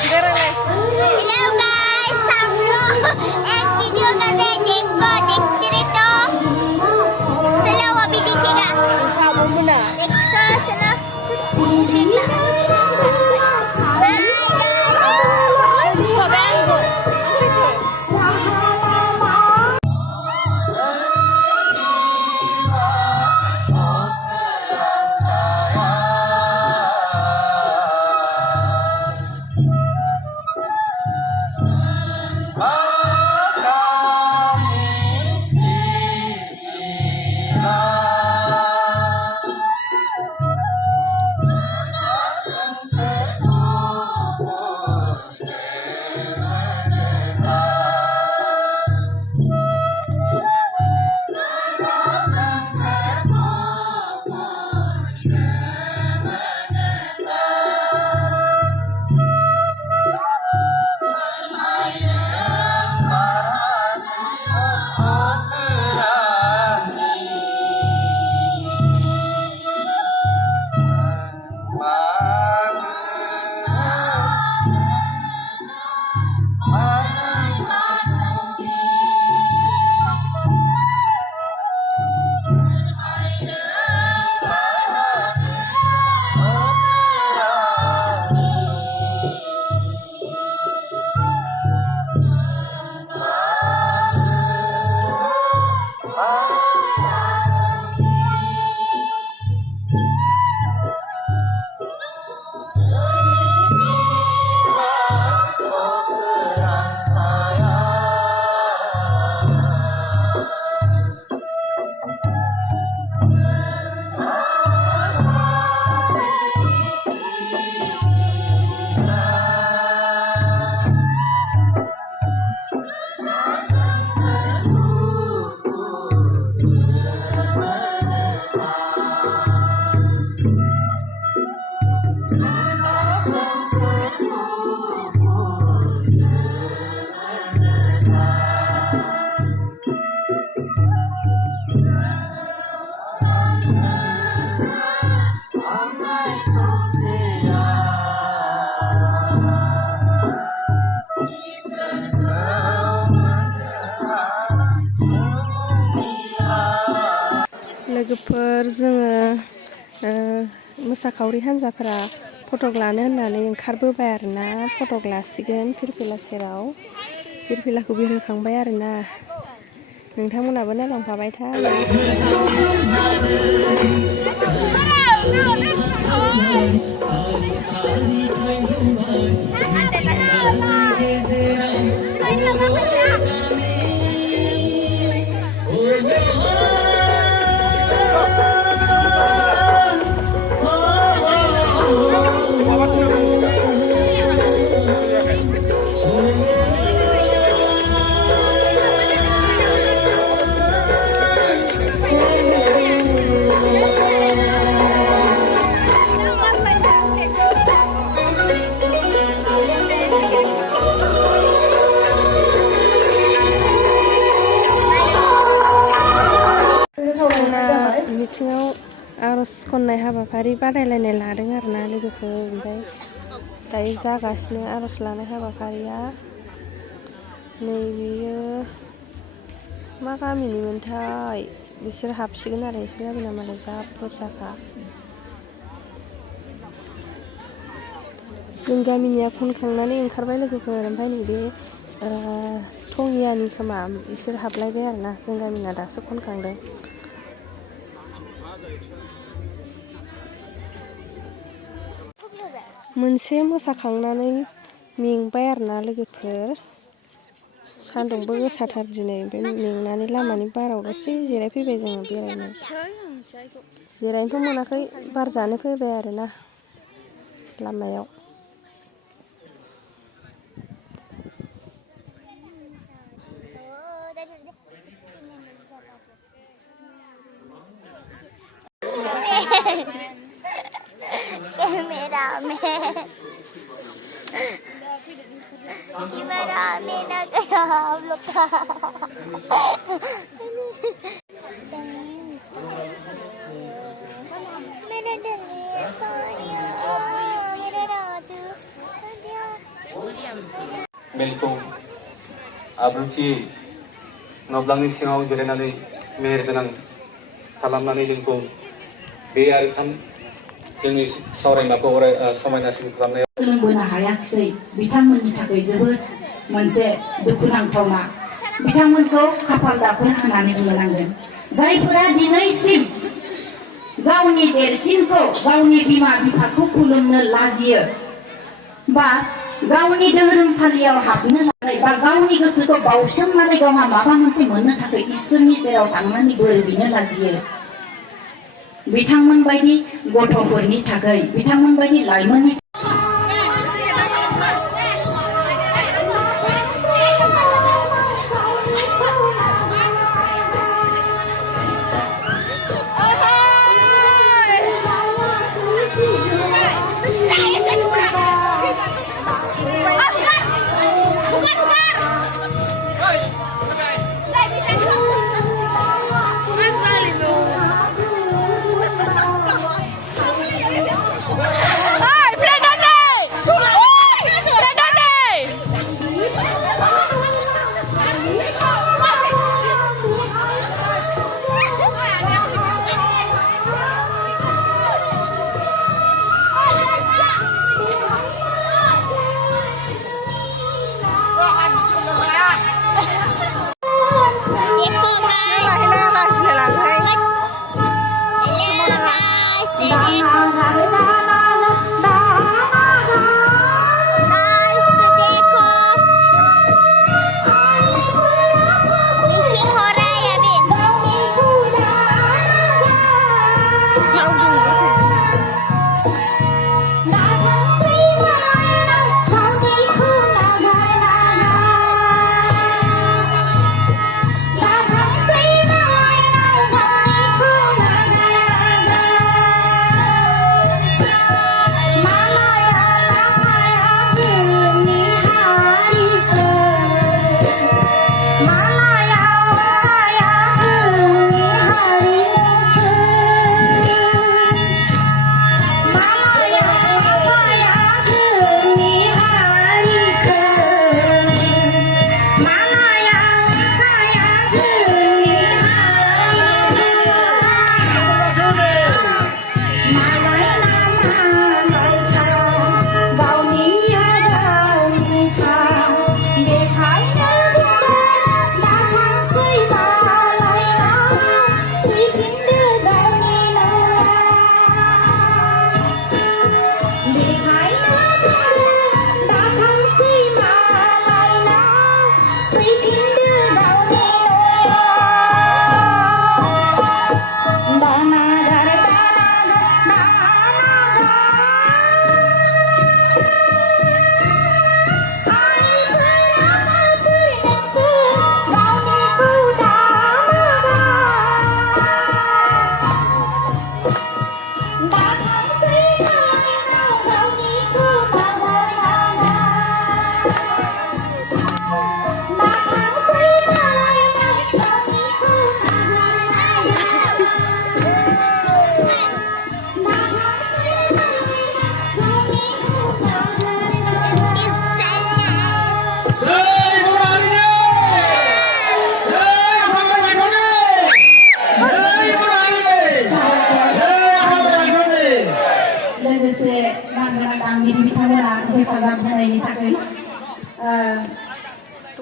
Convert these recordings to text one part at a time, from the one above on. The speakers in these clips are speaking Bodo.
Hello guys, हम लोग एक वीडियो कर रहे हैं, देखते रहे तो चलो अभी दिखेगा। देखो चलो लोगोफोर जोङो मोसाखावरि हान्जाफोरा फटक लानो होननानै ओंखारबोबाय आरोना। फटक लासिगोन फिरफिला सेराव, फिरफिलाखौ बिरहोखांबाय आरोना। नोंथांमोनाबो नायलांफाबाय था। मिथिङाव आर'ज खन्नाय हाबाफारि बादायलायनाय लादों आरोना लोगोफोर। ओमफ्राय दायो जागासिनो आर'ज लानाय हाबाफारिया। नै बेयो मा गामिनिमोनथाय, बिसोर हाबसिगोन आरो एसे गामिना मालाय जा फैसाखा। जों गामिनिया खनखांनानै ओंखारबाय लोगोफोर। ओमफ्राय नैबे थङियानि खोमा बिसोर हाबलायबाय आरोना। जों गामिना दासो खनखांदों। मोनसे मोसाखांनानै मेंबाय आरोना लोगोफोर। सान्दुंबो गोसाथार दिनै। ओमफ्राय मेंनानै लामानि बाराव दसे जिरायफैबाय जोङो बेरायनो। जिरायनोथ' मोनाखै, बार जानो फैबाय आरोना लामायाव। कैमरा में ना गया हम लोग का। मेरा दिल मेरा रात मेलखौ आब्रुथि नब्लांनि सिङाव जिरायनानै मेहेर गोनां खालामनानै जोंखौ बे आरो जोंनि सावरायनायखौ समायनासिन खालामनायाव सोलोंबोनो हायाखिसै बिथांमोननि थाखाय जोबोद मोनसे दुखुनांथावना बिथांमोनखौ खाफाल दाखोर होननानै बुंनांगोन जायफोरा दिनैसिम गावनि देरसिनखौ गावनि बिमा बिफाखौ खुलुमनो लाजियो बा गावनि धोरोमसालियाव हाबनो लानाय बा गावनि गोसोखौ बावसोमनानै गावहा माबा मोनसे मोननो थाखाय इसोरनि सेराव थांनानै बोर बिनो लाजियो बिथांमोन बायदि गथ'फोरनि थाखाय बिथांमोन बायदि लाइमोननि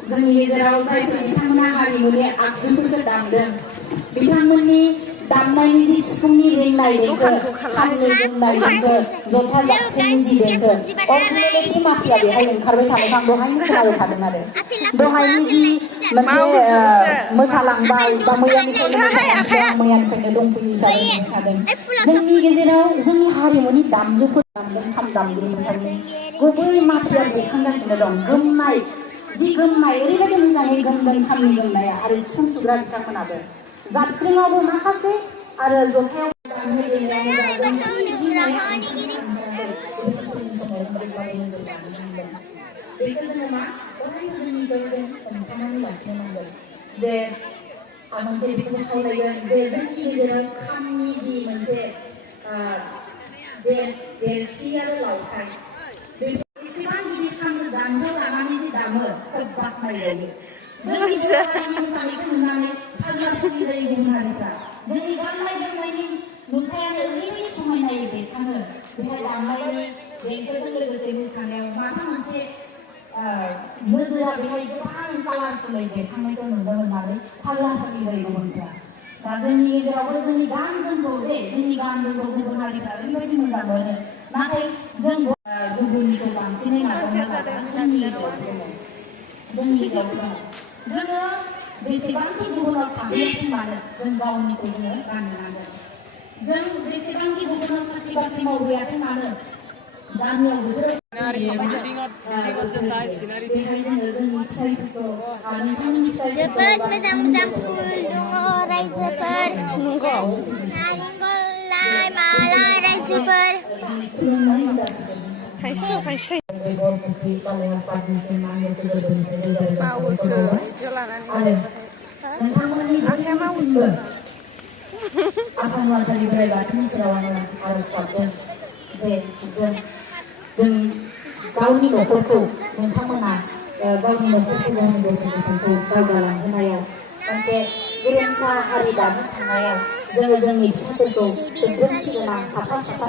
जोंनि गेजेराव जायफोर बिथांमोना हारिमुनि आगजुफोरखौ दामदों बिथांमोननि दामनायनि जि सिफुंनि रिंनाय देंखो खामनि रिंनाय देंखो जथा जाबस्रिंनि जि देंखो अक्ट'नि मानसिया बेहाय ओंखारबाय थानायखौ आं दहायनो खोनाबाय थादों आरो दहायनि जि मोनसे मोसालांबाय बा मैयानिफ्रायनो दंफैयो हिसाबै थादों जोंनि गेजेराव जोंनि हारिमुनि दामजुफोर दामदों खाम दामगिरिफोरनि गुबै माथोआ बेरखांगासिनो दं गोमनाय जि गोमनाय ओरैबायदि मोजाङै गोमदों खामनि गोमनाया आरो सिफुं सुग्रा बिथांमोनाबो जाबस्रिङावबो माखासे आरो जथायाव बेखौ जोङो मा अरायबो जोंनि गावजों हमथानानै लाखिनांगोन जे आं मोनसे बेखौ खावलायगोन जे जोंनि गेजेराव खामनि जि मोनसे देरथि आरो लावथाय बेसेबां गिदिर खाम खालामो बाख्नाय जायो जोंनि हारिनि मोसानायखौ नुनानै थांना थानाय जायो गुबुन हारिफ्रा जोंनि गाननाय जोमनायनि नुथायानो ओरैबायदि समायनायै बेरखाङो बेहाय दामनायनि देंखोजों लोगोसे मोसानायाव माबा मोनसे नोजोरा बेहाय गोबां कालारफुलै बेरखांनायखौ नुनो मोननानै फाग्ला फाग्लि जायो गुबुनफ्रा दा जोंनि गेजेरावबो जोंनि गान जोमखौ जोंनि गान जोमखौ गुबुन हारिफ्रा ओरैबायदि मोजां मोनो नाथाय जों गुबुननिखौ बांसिनै नाजावनो लादों जोंनि गेजेराव दङ जोङो जेसेबांखि गुबुनाव थाहैयाथों मानो जों गावनिखौ जोङो गाननो नांगोन जों जेसेबांखि गुबुनाव साख्रि बाख्रि मावहैयाथों मानो गामियाव बेफोर बेहाय जोङो जोंनि फिसाइफोरखौ नोंथांमोननि जोबोद मोजां मोजां फुल दङ रायजोफोर नंगौ नारेंखललाय मालाय रायजोफोर खायसे खायसे मावोसो आरो भिडिअ लानानै नोंथांमोननि आखाइया मावोसो आफा नुवाथारि बोराइ बाथौनि सेराव आङो आरज गाबदों जे जों गावनि न'खरखौ नोंथांमोना गावनि न'खरखौ गावनि गथ' गथायखौ दावगालांहोनायाव मोनसे गेरेमसा हारि दानो थांनायाव जोङो जोंनि फिसाफोरखौ सोद्रोमथि गोनां साफा साफा